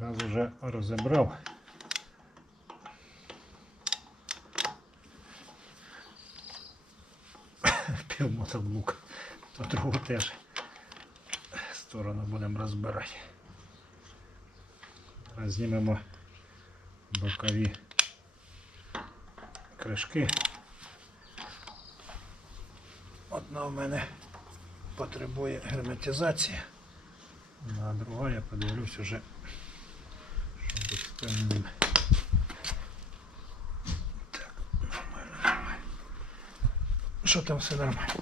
Раз уже розібрав. Пів мотоблук, то другу теж сторону будемо розбирати. Знімемо бокові кришки. Одна в мене потребує герметизації, а друга я подивлюсь уже, що тут з певним. Так, нормально, нормально. Що там все нормально?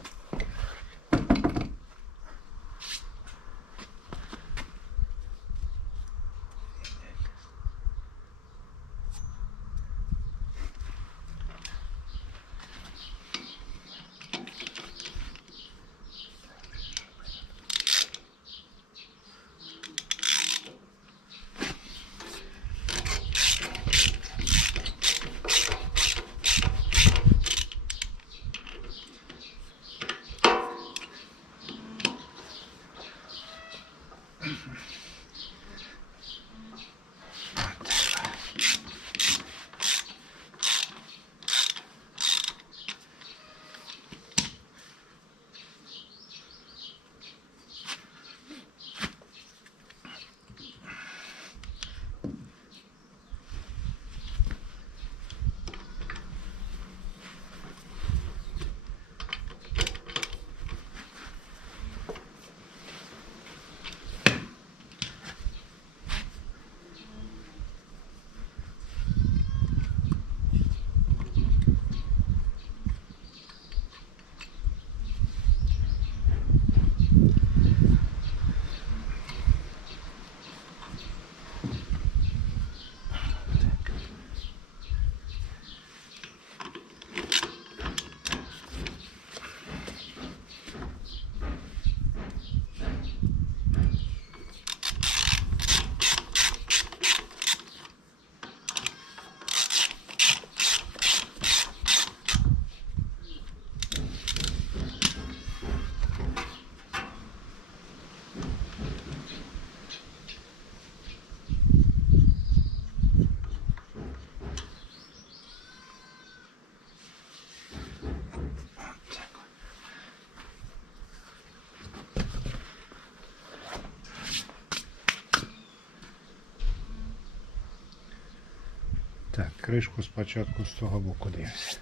Кришку спочатку з того боку дивимося.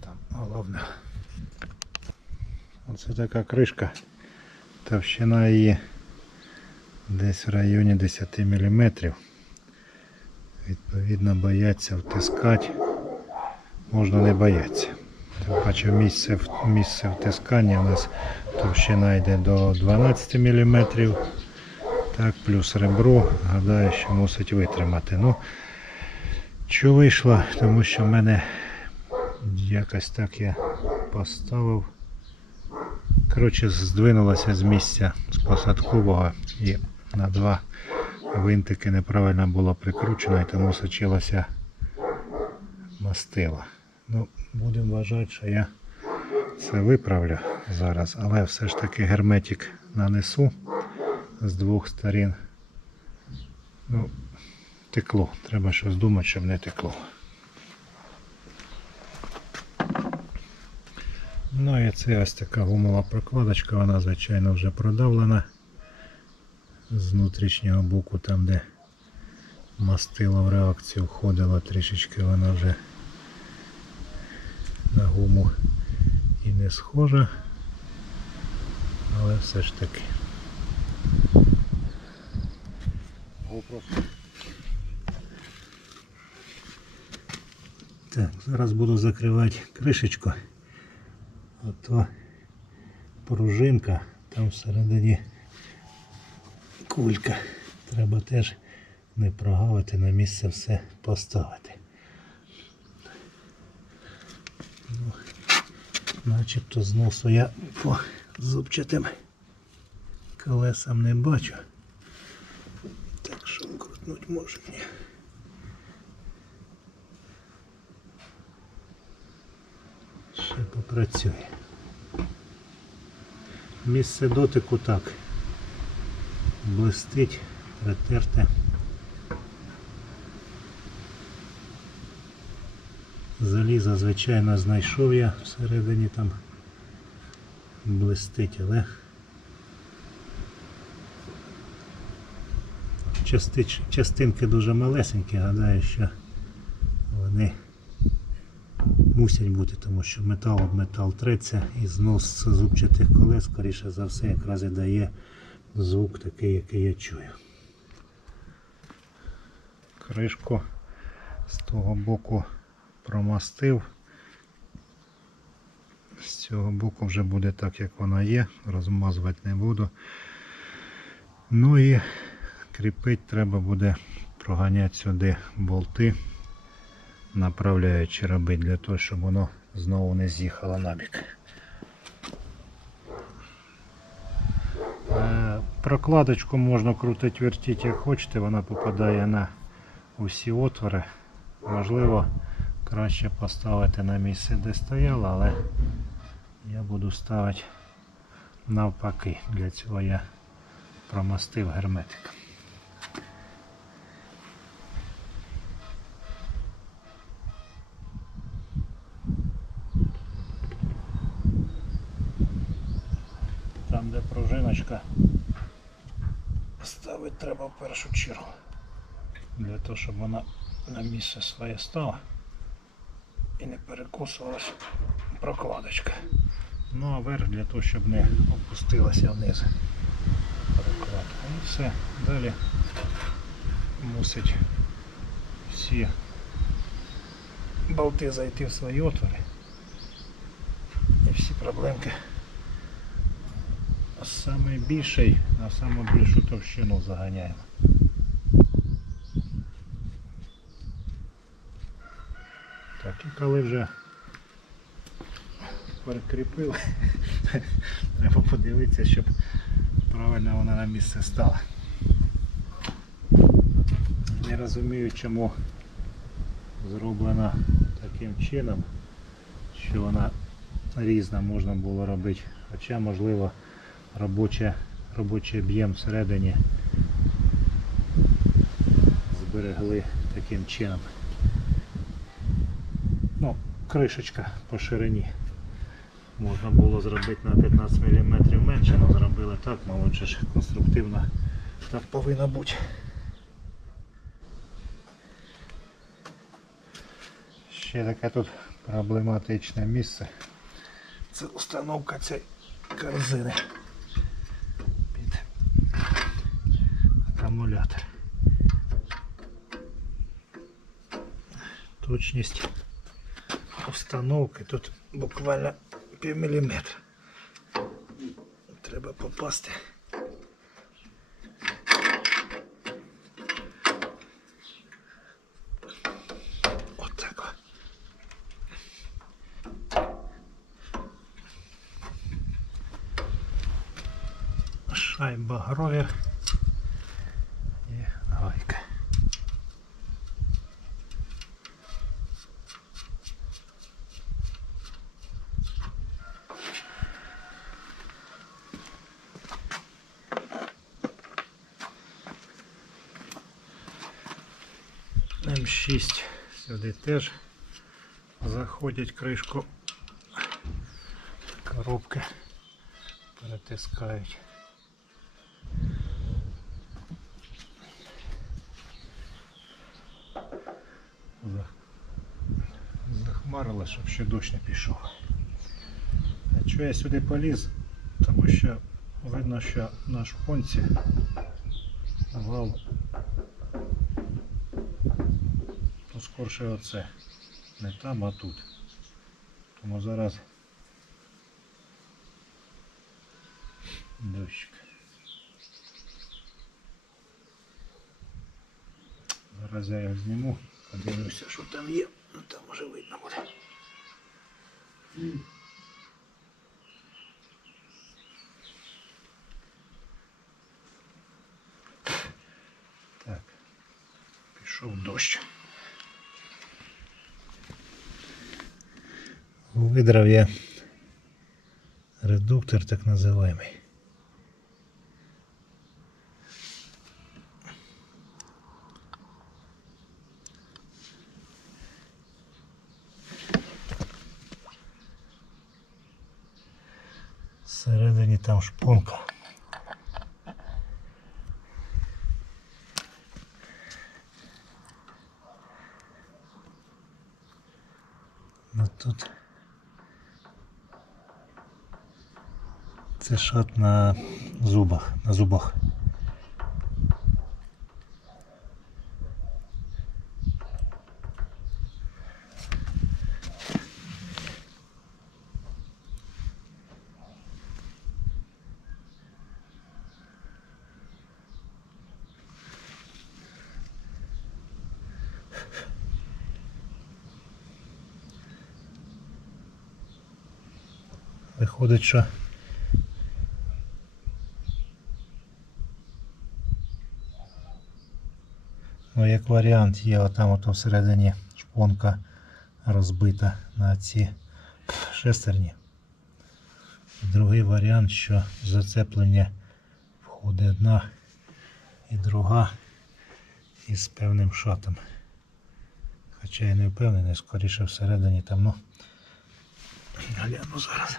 Там головне. Оце така кришка. Товщина її десь в районі 10 мм. Відповідно, бояться втискати. Можна не боятися. Тим паче місце, місце втискання у нас товщина йде до 12 мм. Так, плюс ребро, гадаю, що мусить витримати. Ну, що вийшло, тому що в мене якось так я поставив. Коротше, здвинулося з місця з посадкового і на два винтики неправильно було прикручено і тому сочилося мастило. Ну, будемо вважати, що я це виправлю зараз, але все ж таки герметик нанесу з двох сторін. Ну, текло. Треба щось думати, щоб не текло. Ну і це ось така гумова прокладочка, вона звичайно вже продавлена з внутрішнього боку, там де мастило в реакцію входило трішечки, вона вже на гуму і не схожа, але все ж таки. Так, зараз буду закривати кришечку. Ото пружинка, там всередині кулька. Треба теж не прогавити, на місце все поставити. Ну, начебто зносу я по зубчатим колесам не бачу. Так що крутнуть може ні. працює. Місце дотику так блистить, притерте. Заліза, звичайно, знайшов я всередині там блистить, але частинки дуже малесенькі, гадаю, що вони мусять бути, тому що метал об метал треться і знос зубчатих колес, скоріше за все, якраз і дає звук такий, який я чую. Кришку з того боку промастив. З цього боку вже буде так, як вона є, розмазувати не буду. Ну і кріпити треба буде проганяти сюди болти, направляючи робити для того, щоб воно знову не з'їхало набік. Е, Прокладочку можна крутити, вертіти як хочете, вона попадає на усі отвори. Можливо, краще поставити на місце, де стояла, але я буду ставити навпаки. Для цього я промастив герметик. Де пружиночка, ставити треба в першу чергу. Для того, щоб вона на місце своє стала і не перекусувалась прокладочка. Ну а верх для того, щоб не опустилася вниз прокладка. І все. Далі мусить всі болти зайти в свої отвори. І всі проблемки. Саме більший, на саму більшу товщину заганяємо. Так, і коли вже перекріпили, треба подивитися, щоб правильно вона на місце стала. Не розумію, чому зроблена таким чином, що вона різна можна було робити. Хоча можливо робоче, робочий об'єм всередині зберегли таким чином. Ну, кришечка по ширині. Можна було зробити на 15 мм менше, але зробили так, мабуть, ж конструктивно так повинно бути. Ще таке тут проблематичне місце. Це установка цієї корзини акумулятор. Точність установки тут буквально пів міліметра. Треба попасти. Отак. от. Шайба гровер і гайка. М6 сюди теж заходять кришку коробки, перетискають. За- Захмарило, щоб ще дощ не пішов. А чого я сюди поліз? Тому що видно, що на шпонці вал скорше оце. Не там, а тут. Тому зараз дощик. Зараз я його зніму, подивлюся, що там є, ну там уже видно буде. Так, пішов дощ. Видрав я редуктор так називаємо Всередині там шпонка. Ну тут це шат на зубах, на зубах. Виходить, що ну, як варіант є отам ото всередині шпонка розбита на ці шестерні. Другий варіант, що зацеплення входить одна і друга із певним шатом. Хоча я не впевнений, скоріше всередині там, ну. Гляну зараз.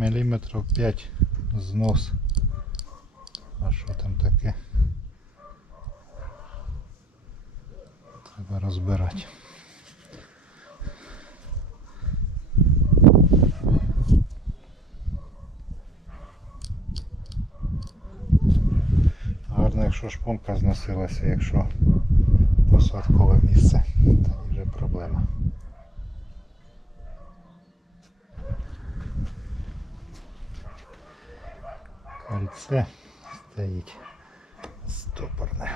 Міліметрів 5 знос. А що там таке? Треба розбирати. Гарно, якщо шпонка зносилася, якщо посадкове місце, тоді вже проблема. Кольце стоїть стопорне.